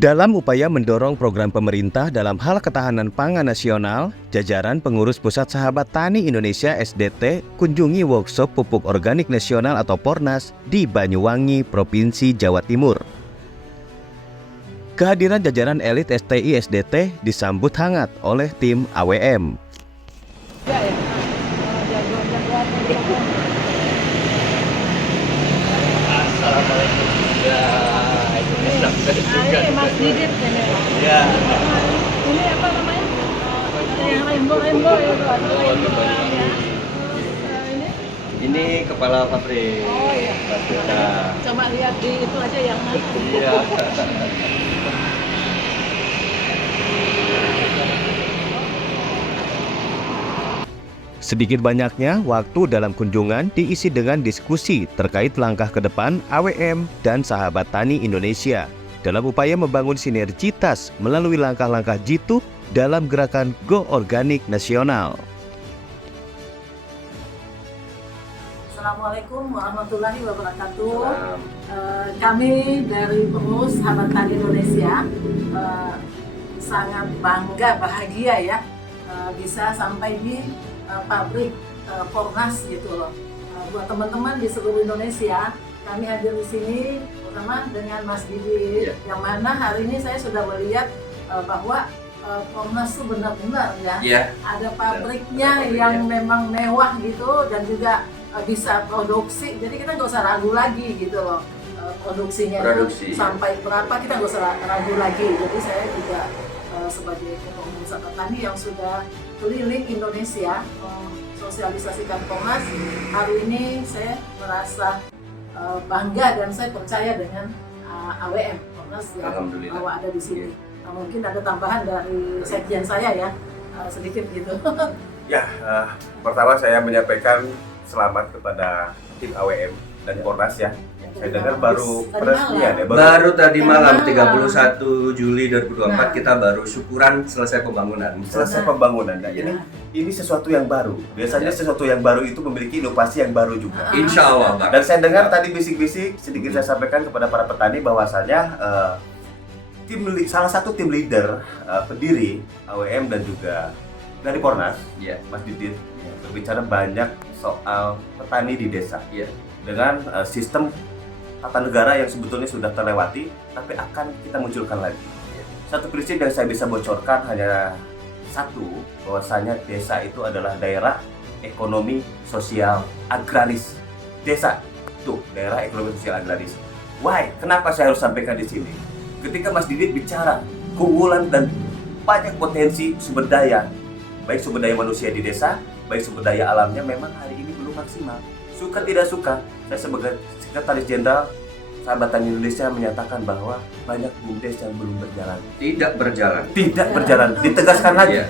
Dalam upaya mendorong program pemerintah dalam hal ketahanan pangan nasional, jajaran pengurus Pusat Sahabat Tani Indonesia SDT kunjungi workshop pupuk organik nasional atau Pornas di Banyuwangi, Provinsi Jawa Timur. Kehadiran jajaran elit STI SDT disambut hangat oleh tim AWM. Assalamualaikum. Ini Mas Didit ini. Ya. Ini apa namanya? Yang rainbow ya tuh. Ini kepala pabrik. Oh iya. Coba lihat di itu aja yang mana. Iya. Sedikit banyaknya, waktu dalam kunjungan diisi dengan diskusi terkait langkah ke depan AWM dan Sahabat Tani Indonesia dalam upaya membangun sinergitas melalui langkah-langkah jitu dalam gerakan Go Organik Nasional. Assalamualaikum warahmatullahi wabarakatuh. Kami dari pengurus Sahabat Tani Indonesia sangat bangga, bahagia ya bisa sampai di pabrik Pornas gitu loh. Buat teman-teman di seluruh Indonesia, kami hadir di sini pertama dengan Mas Didi, yang mana hari ini saya sudah melihat bahwa Pornas itu benar-benar ya ada pabriknya yang memang mewah gitu dan juga bisa produksi. Jadi kita nggak usah ragu lagi gitu loh, produksinya itu sampai berapa kita nggak usah ragu lagi. Jadi saya juga sebagai ketua umum Sahabat Tani yang sudah keliling Indonesia sosialisasikan Pornas, hari ini saya merasa bangga dan saya percaya dengan AWM Pornas yang bahwa ada di sini. Nah, mungkin ada tambahan dari sekjen saya ya, sedikit gitu. Ya, pertama saya menyampaikan selamat kepada tim AWM dan Pornas ya. Saya dengar baru peresmian ya, baru tadi malam 31 Juli 2024 kita baru syukuran selesai pembangunan. Nah, ini sesuatu yang baru. Biasanya sesuatu yang baru itu memiliki inovasi yang baru juga. Insya Allah, Pak. Dan saya dengar tadi bisik-bisik sedikit saya sampaikan kepada para petani bahwasanya salah satu tim leader pendiri AWM dan juga dari Pornas, Mas Didit, berbicara banyak soal petani di desa dengan sistem tata negara yang sebetulnya sudah terlewati, tapi akan kita munculkan lagi. Satu prinsip yang saya bisa bocorkan hanya satu, bahwasanya desa itu adalah daerah ekonomi sosial agraris. Desa itu daerah ekonomi sosial agraris. Why? Kenapa saya harus sampaikan di sini? Ketika Mas Didit bicara keunggulan dan banyak potensi sumber daya, baik sumber daya manusia di desa, baik sumber daya alamnya, memang hari ini belum maksimal. Suka tidak suka, saya sebagai Sekretaris Jenderal Sahabat Tani Indonesia menyatakan bahwa banyak BUMDes yang belum berjalan. Tidak berjalan. Ditegaskan lagi.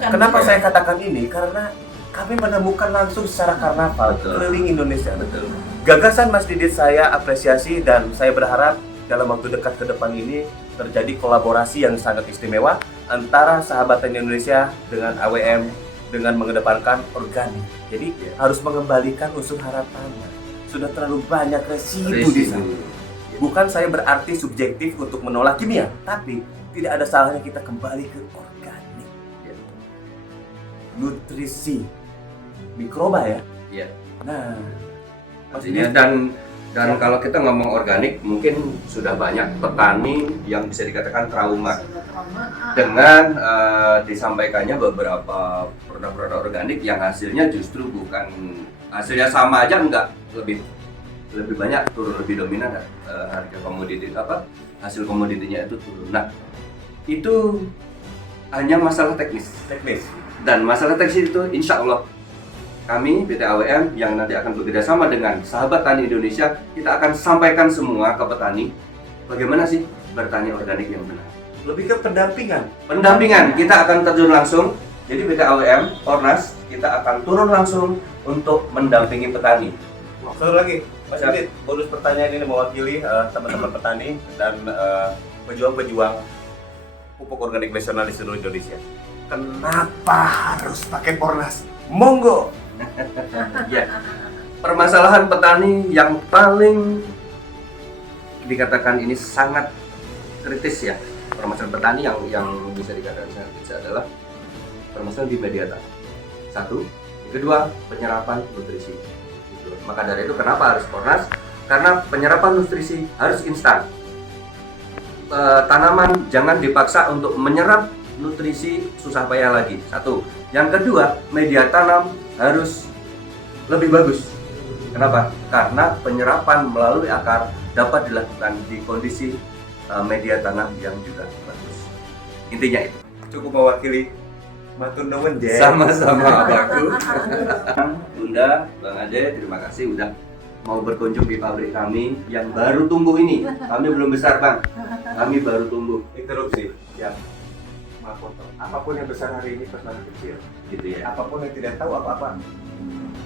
Kenapa saya katakan ini? Karena kami menemukan langsung secara karnaval keliling Indonesia. Betul. Gagasan Mas Didit saya apresiasi dan saya berharap dalam waktu dekat ke depan ini terjadi kolaborasi yang sangat istimewa antara Sahabat Tani Indonesia dengan AWM dengan mengedepankan organik. Jadi harus mengembalikan unsur harapan. Sudah terlalu banyak residu di sana. Bukan saya berarti subjektif untuk menolak kimia, tapi tidak ada salahnya kita kembali ke organik. Nutrisi mikroba ya. Nah, maksudnya dan kalau kita ngomong organik, mungkin sudah banyak petani yang bisa dikatakan trauma dengan disampaikannya beberapa produk-produk organik yang hasilnya justru bukan hasilnya sama aja, enggak, lebih banyak turun, lebih dominan harga komoditi hasil komoditinya itu turun. Nah, itu hanya masalah teknis dan masalah teknis itu insya Allah kami PT AWM yang nanti akan bekerja sama dengan Sahabat Tani Indonesia, kita akan sampaikan semua ke petani bagaimana sih bertani organik yang benar. Lebih ke pendampingan. Kita akan terjun langsung. Jadi PT AWM Pornas kita akan turun langsung untuk mendampingi petani. Satu lagi, Mas Didit, bonus pertanyaan ini mewakili teman-teman petani dan pejuang-pejuang pupuk organik nasional di seluruh Indonesia. Kenapa harus pakai Pornas? Monggo. Ya, permasalahan petani yang paling dikatakan ini sangat kritis ya, permasalahan petani yang bisa dikatakan sangat kritis adalah permasalahan di media tanam. Satu, yang kedua penyerapan nutrisi. Gitu. Maka dari itu kenapa harus Pornas? Karena penyerapan nutrisi harus instan. Tanaman jangan dipaksa untuk menyerap nutrisi susah payah lagi. Satu. Yang kedua, media tanam harus lebih bagus. Kenapa? Karena penyerapan melalui akar dapat dilakukan di kondisi media tanam yang juga bagus. Intinya itu. Cukup mewakili. Matur nuwun, Jeng. Sama-sama, Abahku. Bunda, Bang Ade, terima kasih udah mau berkunjung di pabrik kami yang baru tumbuh ini. Kami belum besar, Bang. Kami baru tumbuh. Interupsi. Siap. Maaf potong. Apapun yang besar hari ini pernah kecil. Gitu ya. Apapun yang tidak tahu apa-apa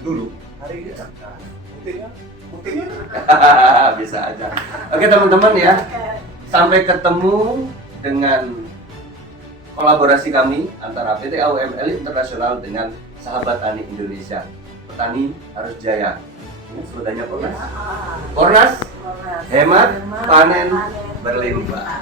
dulu, hari ini buktinya Bisa aja. Oke teman-teman ya, sampai ketemu dengan kolaborasi kami antara PT AOM Elite Internasional dengan Sahabat Tani Indonesia. Petani harus jaya. Ini slogannya Pornas. Pornas, hemat, panen, berlimpah.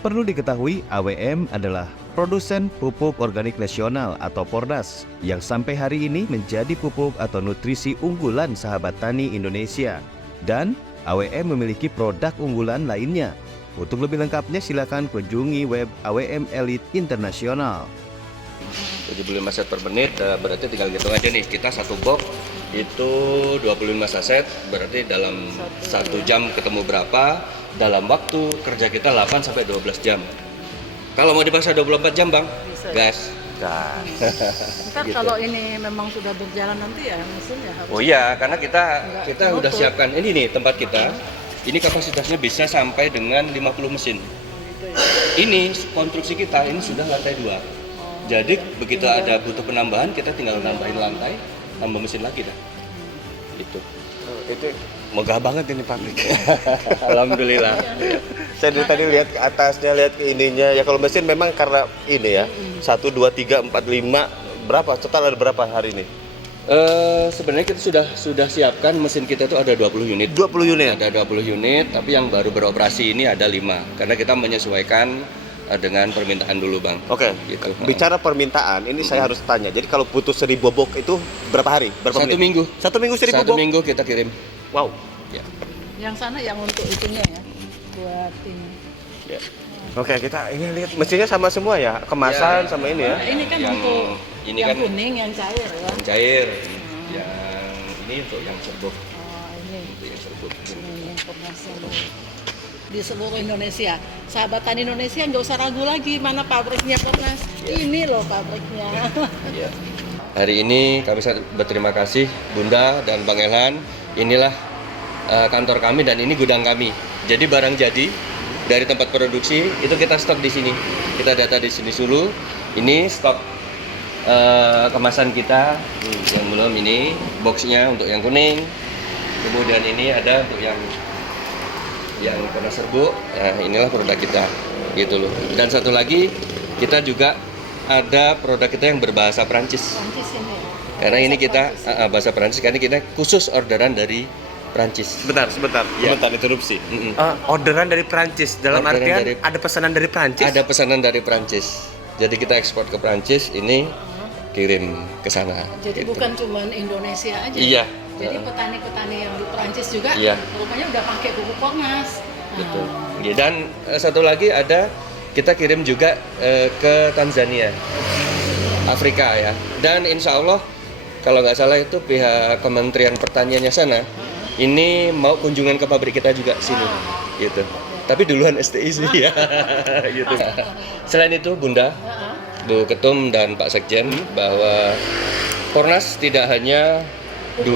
Perlu diketahui, AWM adalah produsen pupuk organik nasional atau Pornas yang sampai hari ini menjadi pupuk atau nutrisi unggulan Sahabat Tani Indonesia. Dan AWM memiliki produk unggulan lainnya. Untuk lebih lengkapnya silakan kunjungi web AWM Elite Internasional. 75 saset per menit, berarti tinggal hitung aja nih, kita satu box itu 25 saset, berarti dalam 1 jam ketemu berapa, dalam waktu kerja kita 8 sampai 12 jam. Kalau mau dipaksa 24 jam, Bang, Bisa. gas. Ntar Gitu. kalau ini memang sudah berjalan nanti ya mesin ya harus. Oh iya, karena kita Enggak udah nutup. siapkan ini nih tempat kita. Ini kapasitasnya bisa sampai dengan 50 mesin. Gitu ya. Ini konstruksi kita ini sudah lantai 2. Jadi begitu ada butuh penambahan, kita tinggal nambahin lantai, tambah mesin lagi dah. Itu. itu megah banget ini pabrik. Alhamdulillah. Saya dari tadi lihat ke atasnya, lihat ke ininya. Ya kalau mesin memang karena ini ya. 1 2 3 4 5 berapa? Total ada berapa hari ini? Sebenarnya kita sudah siapkan mesin kita itu ada 20 unit. 20 unit. Ada 20 unit, tapi yang baru beroperasi ini ada 5. Karena kita menyesuaikan dengan permintaan dulu, Bang. Oke. Gitu. Bicara permintaan, ini saya harus tanya. Jadi kalau butuh 1000 bobok itu berapa hari? Berapa Satu menit? minggu. 1 minggu 1000 Satu bobok. minggu kita kirim. Wow. Ya. Yang sana yang untuk itunya ya, buat ini. Ya. Oke, kita ini lihat mesinnya sama semua ya, kemasan Ya, sama ini ya. Nah, ini kan Yang- untuk ini yang kan- kuning, yang cair ya. Yang cair. Yang ini untuk yang serbuk. Oh, ini. Untuk yang serbuk. Ini kemasan di seluruh Indonesia. Sahabat Tani Indonesia nggak usah ragu lagi mana pabriknya Pornas. Ini loh pabriknya. Ya. Hari ini kami sangat berterima kasih Bunda dan Bang Elhan. Inilah kantor kami dan ini gudang kami. Jadi barang jadi dari tempat produksi itu kita stok di sini. Kita data di sini dulu. Ini stok kemasan kita yang belum ini boxnya untuk yang kuning. Kemudian ini ada untuk yang kena serbuk. Nah, inilah produk kita gitu loh. Dan satu lagi kita juga ada produk kita yang berbahasa Prancis. Prancis ini. Karena ini kita bahasa Prancis, karena kita khusus orderan dari Prancis. Sebentar, Ya. sebentar interupsi. Mm-mm. Orderan dari Prancis dalam Orderan artian dari- ada pesanan dari Prancis. Ada pesanan dari Prancis. Jadi kita ekspor ke Prancis, ini kirim ke sana. Jadi gitu. bukan cuma Indonesia aja. Iya. Jadi petani-petani yang di Prancis juga Iya. rupanya udah pakai pupuk Pornas. Gitu. Ya, dan satu lagi ada kita kirim juga ke Tanzania, Afrika ya. Dan insya Allah kalau nggak salah itu pihak Kementerian Pertaniannya sana ini mau kunjungan ke pabrik kita juga sini, gitu. Tapi duluan STI sih ya, gitu. Selain itu Bunda, Bu Ketum dan Pak Sekjen bahwa Pornas tidak hanya 2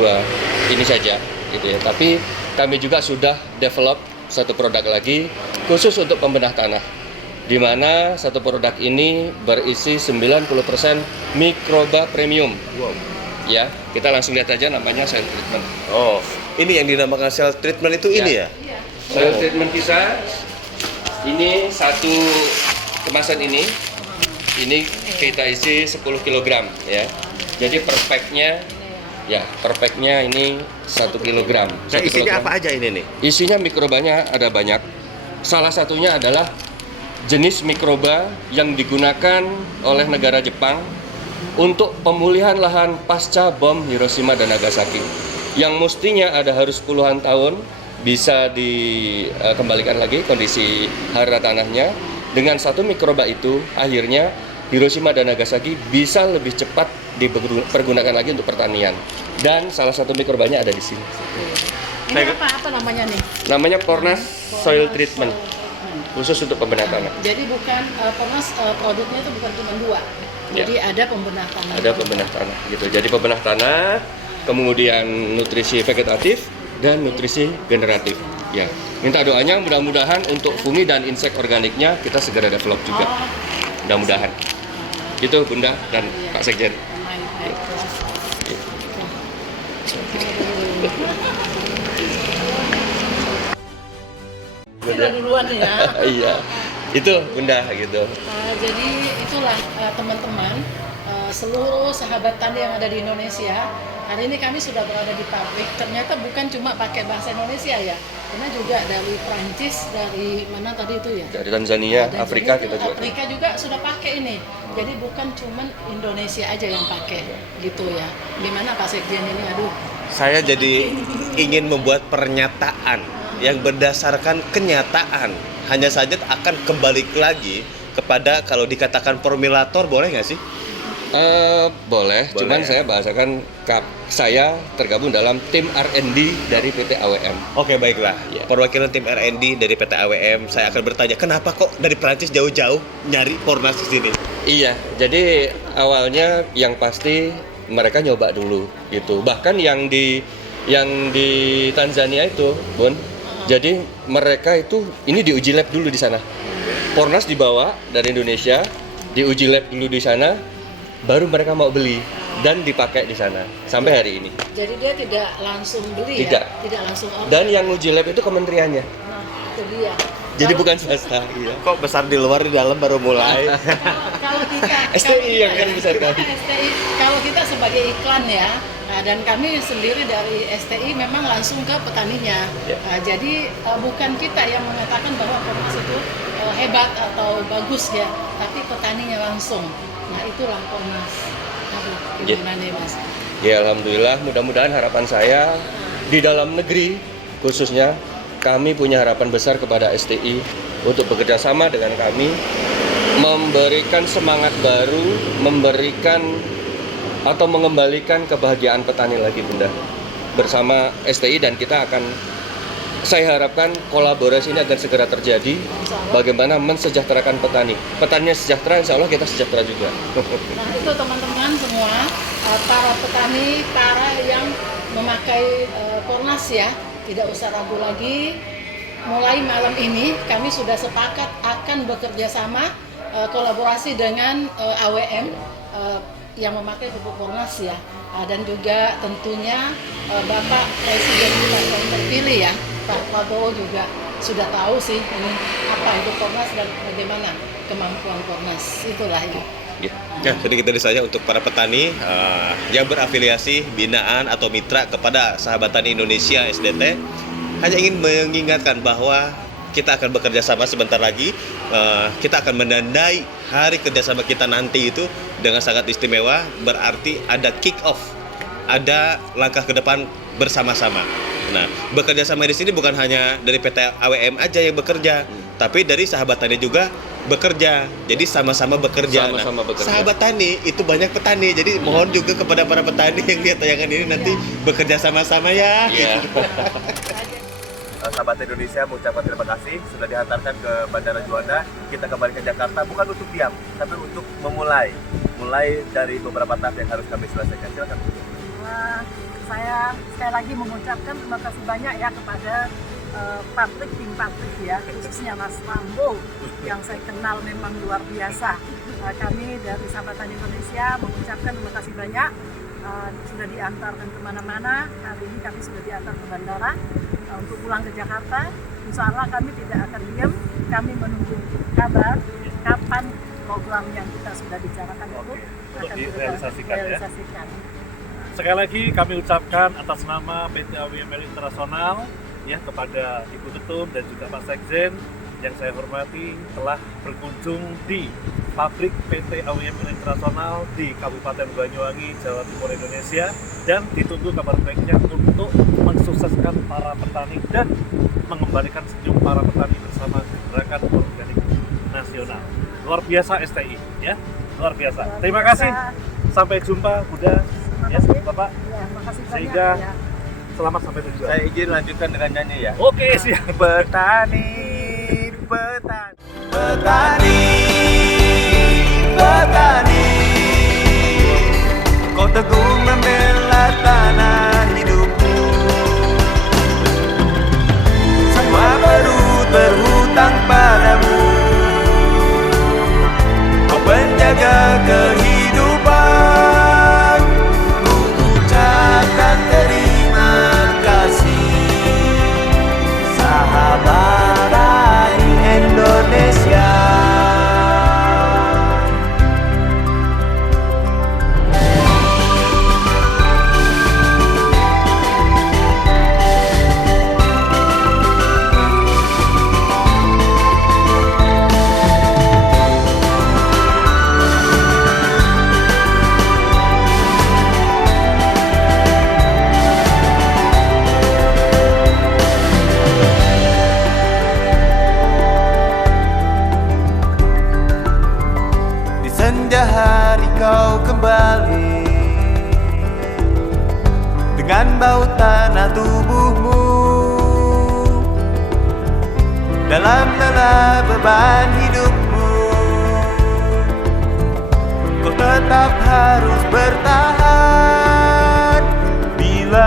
ini saja, gitu ya. Tapi kami juga sudah develop satu produk lagi khusus untuk pembenah tanah, di mana satu produk ini berisi 90% mikroba premium. Wow. Ya, kita langsung lihat aja namanya soil treatment. Oh, ini yang dinamakan self treatment itu ini ya? Soil treatment kita ini satu kemasan ini kita isi 10 kg ya. Jadi per pack-nya Ya, per pack-nya ini 1 kilogram. Nah, 1 isinya kilogram. apa aja ini nih? Isinya mikrobanya ada banyak. Salah satunya adalah jenis mikroba yang digunakan oleh negara Jepang untuk pemulihan lahan pasca bom Hiroshima dan Nagasaki. Yang mestinya ada harus puluhan tahun bisa dikembalikan lagi kondisi harga tanahnya. Dengan satu mikroba itu, akhirnya Hiroshima dan Nagasaki bisa lebih cepat dipergunakan lagi untuk pertanian. Dan salah satu mikrobanya ada di sini. Ini apa namanya nih? Namanya Pornas Soil Treatment, khusus untuk pembenahan tanah. Jadi bukan Pornas produknya itu bukan cuma 2. Jadi ada pembenah tanah. Ada pembenah tanah gitu. Jadi pembenah tanah, kemudian nutrisi vegetatif dan nutrisi generatif. Ya, minta doanya mudah-mudahan untuk fungsi dan insek organiknya kita segera develop juga. Mudah-mudahan. Gitu Bunda dan Pak Sekjen. Kita duluan ya. Iya. Itu Bunda gitu. Jadi itulah teman-teman seluruh sahabat tani yang ada di Indonesia. Hari ini kami sudah berada di pabrik. Ternyata bukan cuma pakai bahasa Indonesia ya, karena juga dari Prancis, dari mana tadi itu ya? Dari Tanzania, Dan Afrika jadi kita juga. Afrika juga sudah pakai ini. Jadi bukan cuma Indonesia aja yang pakai gitu ya. Gimana Pak Sekjen ini? Aduh. Saya jadi ingin membuat pernyataan yang berdasarkan kenyataan. Hanya saja akan kembali lagi kepada kalau dikatakan formulator, boleh nggak sih? Boleh, cuman ya? saya bahasakan saya tergabung dalam tim R&D dari PT AWM. Oke, baiklah. Ya. Perwakilan tim R&D dari PT AWM, saya akan bertanya, kenapa kok dari Prancis jauh-jauh nyari Pornas di sini? Iya, jadi awalnya yang pasti mereka nyoba dulu gitu. Bahkan yang di Tanzania itu, Bun. Jadi mereka itu ini diuji lab dulu di sana. Pornas dibawa dari Indonesia, diuji lab dulu di sana, baru mereka mau beli dan dipakai di sana sampai hari ini. Jadi dia tidak langsung beli Tidak. ya? Tidak langsung order. Dan yang uji lab itu kementeriannya. Nah, itu dia. Jadi Kalau- bukan swasta, iya. Kok besar di luar, di dalam baru mulai? kalau kita STI yang kan besar kan. STI, kalau kita sebagai iklan ya, dan kami sendiri dari STI memang langsung ke petaninya. Ya. Jadi bukan kita yang mengatakan bahwa Pornas itu hebat atau bagus ya, tapi petaninya langsung. Nah itulah Pornas. Aduh, Ya. gimana nih Mas? Ya alhamdulillah, mudah-mudahan harapan saya di dalam negeri khususnya kami punya harapan besar kepada STI untuk bekerja sama dengan kami, memberikan semangat baru, memberikan atau mengembalikan kebahagiaan petani lagi Bunda. Bersama STI dan kita akan, saya harapkan kolaborasi ini akan segera terjadi. Bagaimana mensejahterakan petani. Petaninya sejahtera, insya Allah kita sejahtera juga. Nah itu teman-teman semua, para petani, para yang memakai Pornas ya, tidak usah ragu lagi. Mulai malam ini kami sudah sepakat akan bekerja sama kolaborasi dengan AWM yang memakai pupuk Pornas ya. Dan juga tentunya Bapak Presiden kita yang terpilih ya, Pak Prabowo juga sudah tahu sih ini apa itu Pornas dan bagaimana kemampuan Pornas. Itulah ya. Ya, sedikit dari saya untuk para petani yang berafiliasi binaan atau mitra kepada Sahabat Tani Indonesia SDT, hanya ingin mengingatkan bahwa kita akan bekerja sama sebentar lagi. Kita akan menandai hari kerjasama kita nanti itu dengan sangat istimewa, berarti ada kick off, ada langkah ke depan bersama-sama. Nah, bekerja sama di sini bukan hanya dari PT AWM aja yang bekerja, tapi dari Sahabat Tani juga bekerja. Jadi sama-sama bekerja. Sama-sama bekerja. Sahabat Tani itu banyak petani. Jadi mohon juga kepada para petani yang lihat tayangan ini nanti bekerja sama-sama ya. Iya. Sahabat Indonesia mengucapkan terima kasih sudah dihantarkan ke Bandara Juanda. Kita kembali ke Jakarta bukan untuk diam, tapi untuk memulai dari beberapa tahap yang harus kami selesaikan. Silakan. Saya sekali lagi mengucapkan terima kasih banyak ya kepada tim pabrik ya, khususnya Mas Rambo yang saya kenal memang luar biasa. Kami dari Sahabat Tani Indonesia mengucapkan terima kasih banyak. Sudah diantarkan kemana-mana. Hari ini kami sudah diantar ke bandara untuk pulang ke Jakarta. Insya Allah kami tidak akan diam. Kami menunggu kabar kapan program yang kita sudah bicarakan itu akan direalisasikan, realisasikan. Sekali lagi kami ucapkan atas nama PT AWML Internasional ya kepada Ibu Ketum dan juga Pak Sekjen yang saya hormati telah berkunjung di pabrik PT AWML Internasional di Kabupaten Banyuwangi, Jawa Timur, Indonesia, dan ditunggu kabar baiknya untuk mensukseskan para petani dan mengembalikan senyum para petani bersama Gerakan Organik Nasional. Luar biasa STI ya, luar biasa. Terima kasih. Sampai jumpa Bunda ya, Bapak. Ya, makasih banyak. Sehingga ya. selamat sampai tujuan. Saya izin lanjutkan dengan nyanyi ya. Oke, siap. Petani, petani, petani, petani, kau teguh membela tanah hidupmu. Semua perut berhutang padamu. Kau penjaga kehidupan. Ku ucapkan terima kasih, sahabat tani Indonesia. Di senja hari kau kembali dengan bau tanah tubuhmu, dalam lelah beban hidupmu. Kau tetap harus bertahan bila